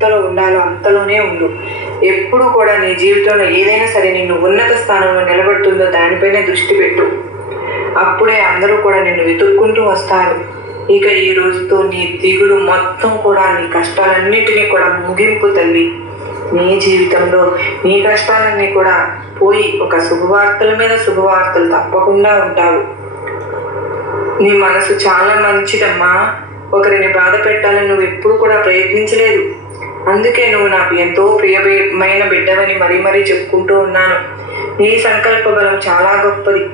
ఎంతలో ఉండాలో అంతలోనే ఉండు. ఎప్పుడు కూడా నీ జీవితంలో ఏదైనా సరే నిన్ను ఉన్నత స్థానంలో నిలబడుతుందో దానిపైనే దృష్టి పెట్టు. అప్పుడే అందరూ కూడా నిన్ను వెతుక్కుంటూ వస్తారు. ఇక ఈ రోజుతో నీ దిగులు మొత్తం కూడా నీ కష్టాలన్నిటినీ కూడా ముగింపు తల్లి. నీ జీవితంలో నీ కష్టాలన్నీ కూడా పోయి ఒక శుభవార్తల మీద శుభవార్తలు తప్పకుండా ఉంటావు. నీ మనసు చాలా మంచిదమ్మా. ఒకరిని బాధ పెట్టాలని నువ్వు ఎప్పుడు కూడా ప్రయత్నించలేదు. అందుకే నువ్వు నాకు ఎంతో ప్రియమైన బిడ్డవని మరీ మరీ చెప్పుకుంటూ ఉన్నాను. నీ సంకల్ప బలం చాలా గొప్పది.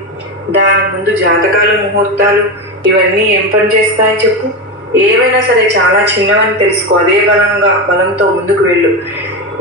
దాని ముందు జాతకాలు ముహూర్తాలు ఇవన్నీ ఏం పని చెప్పు. ఏవైనా సరే చాలా చిన్నవని తెలుసుకో. అదే బలంగా బలంతో ముందుకు వెళ్ళు.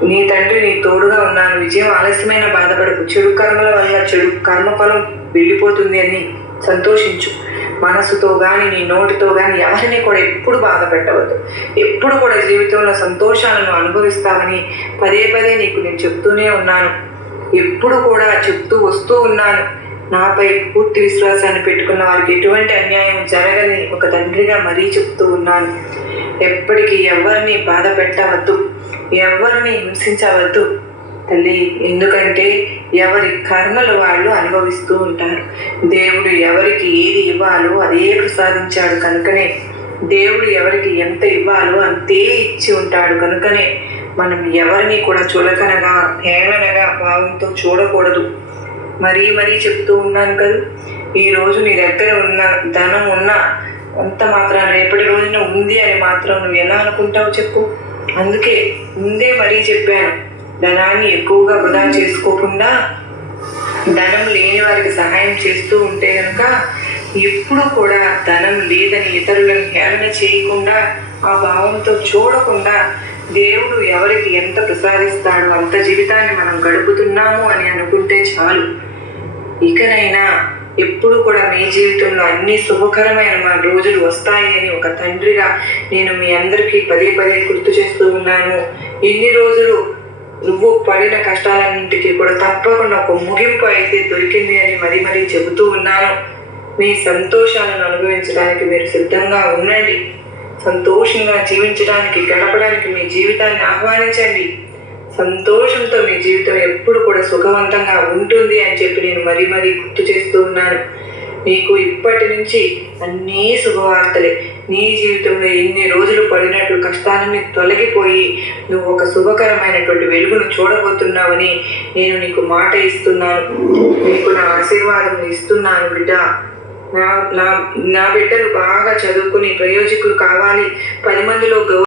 నీ తండ్రి నీ తోడుగా ఉన్నాను. విజయం ఆలస్యమైన బాధపడకు. చెడు కర్మల వల్ల చెడు కర్మఫలం వెళ్ళిపోతుంది అని సంతోషించు. మనసుతో కానీ నీ నోటితో కానీ ఎవరిని కూడా ఎప్పుడు బాధ పెట్టవద్దు. ఎప్పుడు కూడా జీవితంలో సంతోషాలను అనుభవిస్తామని పదే పదే నీకు నేను చెప్తూనే ఉన్నాను. ఎప్పుడు కూడా చెప్తూ వస్తూ ఉన్నాను. నాపై పూర్తి విశ్వాసాన్ని పెట్టుకున్న వారికి ఎటువంటి అన్యాయం జరగని ఒక తండ్రిగా మరీ చెప్తూ ఉన్నాను. ఎప్పటికీ ఎవరిని బాధ పెట్టవద్దు. ఎవరిని హింసించవద్దు. తల్లి ఎందుకంటే ఎవరి కర్మలు వాళ్ళు అనుభవిస్తూ ఉంటారు. దేవుడు ఎవరికి ఏది ఇవ్వాలో అదే ప్రసాదించాడు కనుకనే. దేవుడు ఎవరికి ఎంత ఇవ్వాలో అంతే ఇచ్చి ఉంటాడు కనుకనే. మనం ఎవరిని కూడా చులకనగా హేళనగా భావంతో చూడకూడదు. మరీ మరీ చెప్తూ ఉన్నాను కదా. ఈ రోజు నీ దగ్గర ఉన్న ధనం ఉన్న అంత మాత్రం రేపటి రోజున ఉంది అని మాత్రం నువ్వు ఎలా అనుకుంటావు చెప్పు. అందుకే ముందే మరీ చెప్పాను. ధనాన్ని ఎక్కువగా వృధా చేసుకోకుండా ధనం లేని వారికి సహాయం చేస్తూ ఉంటే కనుక ఎప్పుడు కూడా ధనం లేదని ఇతరులను హేళన చేయకుండా ఆ భావంతో చూడకుండా దేవుడు ఎవరికి ఎంత ప్రసాదిస్తాడో అంత జీవితాన్ని మనం గడుపుతున్నాము అని అనుకుంటే చాలు. ఇకనైనా ఎప్పుడు కూడా మీ జీవితంలో అన్ని శుభకరమైన మా రోజులు వస్తాయి అని ఒక తండ్రిగా నేను మీ అందరికీ పదే పదే గుర్తు చేస్తూ ఉన్నాను. ఇన్ని రోజులు నువ్వు పడిన కష్టాలన్నింటికి కూడా తప్పకుండా ఒక ముగింపు అయితే దొరికింది అని మరీ మరీ చెబుతూ ఉన్నాను. మీ సంతోషాలను అనుభవించడానికి మీరు సిద్ధంగా ఉండండి. సంతోషంగా జీవించడానికి గడపడానికి మీ జీవితాన్ని ఆహ్వానించండి. సంతోషంతో మీ జీవితం ఎప్పుడు కూడా సుఖవంతంగా ఉంటుంది అని చెప్పి నేను మరీ మరీ గుర్తు చేస్తూ ఉన్నాను. నీకు ఇప్పటి నుంచి అన్నీ శుభవార్తలే. నీ జీవితంలో ఎన్ని రోజులు పడినట్లు కష్టాలన్నీ తొలగిపోయి నువ్వు ఒక శుభకరమైనటువంటి వెలుగును చూడబోతున్నావని నేను నీకు మాట ఇస్తున్నాను. నీకు నా ఆశీర్వాదం ఇస్తున్నాను బిడ్డ. నా నా నా బిడ్డలు బాగా చదువుకుని ప్రయోజకులు కావాలి. పది మందిలో గౌరవ